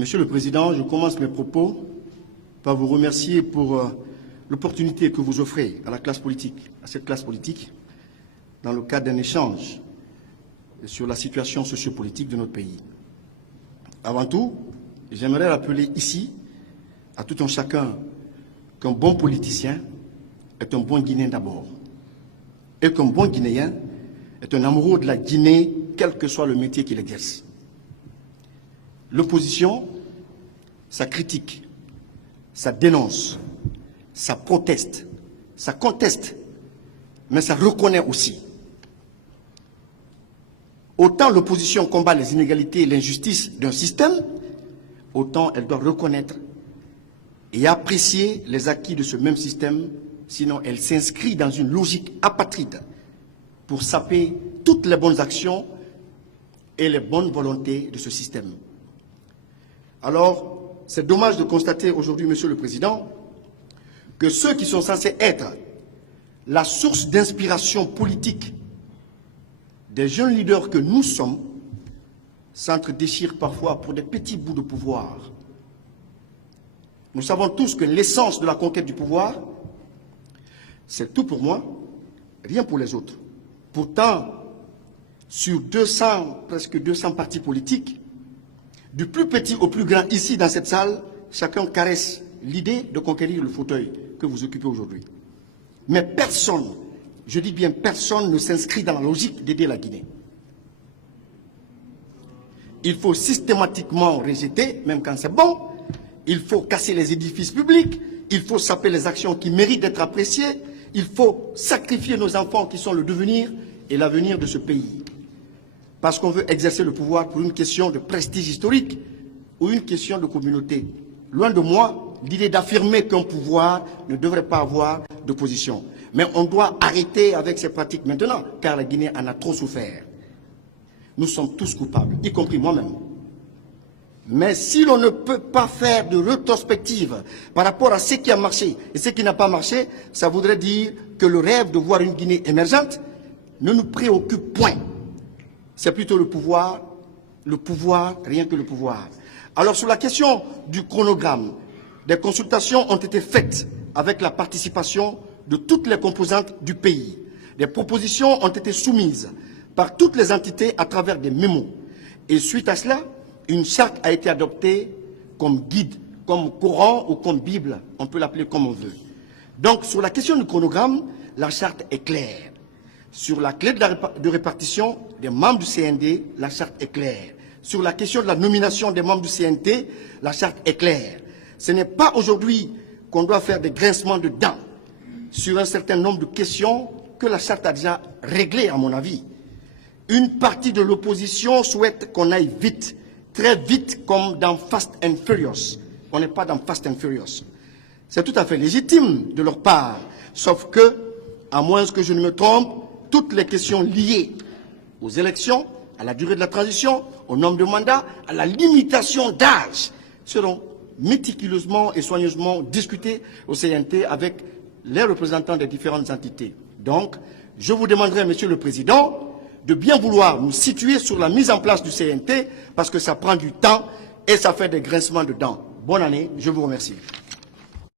Monsieur le Président, je commence mes propos par vous remercier pour l'opportunité que vous offrez à cette classe politique, dans le cadre d'un échange sur la situation sociopolitique de notre pays. Avant tout, j'aimerais rappeler ici à tout un chacun qu'un bon politicien est un bon Guinéen d'abord, et qu'un bon Guinéen est un amoureux de la Guinée, quel que soit le métier qu'il exerce. L'opposition, ça critique, ça dénonce, ça proteste, ça conteste, mais ça reconnaît aussi. Autant l'opposition combat les inégalités et l'injustice d'un système, autant elle doit reconnaître et apprécier les acquis de ce même système, sinon elle s'inscrit dans une logique apatride pour saper toutes les bonnes actions et les bonnes volontés de ce système. Alors, c'est dommage de constater aujourd'hui, Monsieur le Président, que ceux qui sont censés être la source d'inspiration politique des jeunes leaders que nous sommes s'entre-déchirent parfois pour des petits bouts de pouvoir. Nous savons tous que l'essence de la conquête du pouvoir, c'est tout pour moi, rien pour les autres. Pourtant, sur presque 200 partis politiques, du plus petit au plus grand ici dans cette salle, chacun caresse l'idée de conquérir le fauteuil que vous occupez aujourd'hui. Mais personne, je dis bien personne, ne s'inscrit dans la logique d'aider la Guinée. Il faut systématiquement rejeter, même quand c'est bon, il faut casser les édifices publics, il faut saper les actions qui méritent d'être appréciées, il faut sacrifier nos enfants qui sont le devenir et l'avenir de ce pays. Parce qu'on veut exercer le pouvoir pour une question de prestige historique ou une question de communauté. Loin de moi l'idée d'affirmer qu'un pouvoir ne devrait pas avoir d'opposition. Mais on doit arrêter avec ces pratiques maintenant, car la Guinée en a trop souffert. Nous sommes tous coupables, y compris moi-même. Mais si l'on ne peut pas faire de rétrospective par rapport à ce qui a marché et ce qui n'a pas marché, ça voudrait dire que le rêve de voir une Guinée émergente ne nous préoccupe point. C'est plutôt le pouvoir, rien que le pouvoir. Alors sur la question du chronogramme, des consultations ont été faites avec la participation de toutes les composantes du pays. Des propositions ont été soumises par toutes les entités à travers des mémos. Et suite à cela, une charte a été adoptée comme guide, comme Coran ou comme Bible, on peut l'appeler comme on veut. Donc sur la question du chronogramme, la charte est claire. Sur la clé de répartition des membres du CND, la charte est claire. Sur la question de la nomination des membres du CNT, la charte est claire. Ce n'est pas aujourd'hui qu'on doit faire des grincements de dents sur un certain nombre de questions que la charte a déjà réglées, à mon avis. Une partie de l'opposition souhaite qu'on aille vite, très vite, comme dans Fast and Furious. On n'est pas dans Fast and Furious. C'est tout à fait légitime de leur part, sauf que, à moins que je ne me trompe, toutes les questions liées aux élections, à la durée de la transition, au nombre de mandats, à la limitation d'âge, seront méticuleusement et soigneusement discutées au CNT avec les représentants des différentes entités. Donc, je vous demanderai, Monsieur le Président, de bien vouloir nous situer sur la mise en place du CNT, parce que ça prend du temps et ça fait des grincements de dents. Bonne année, je vous remercie.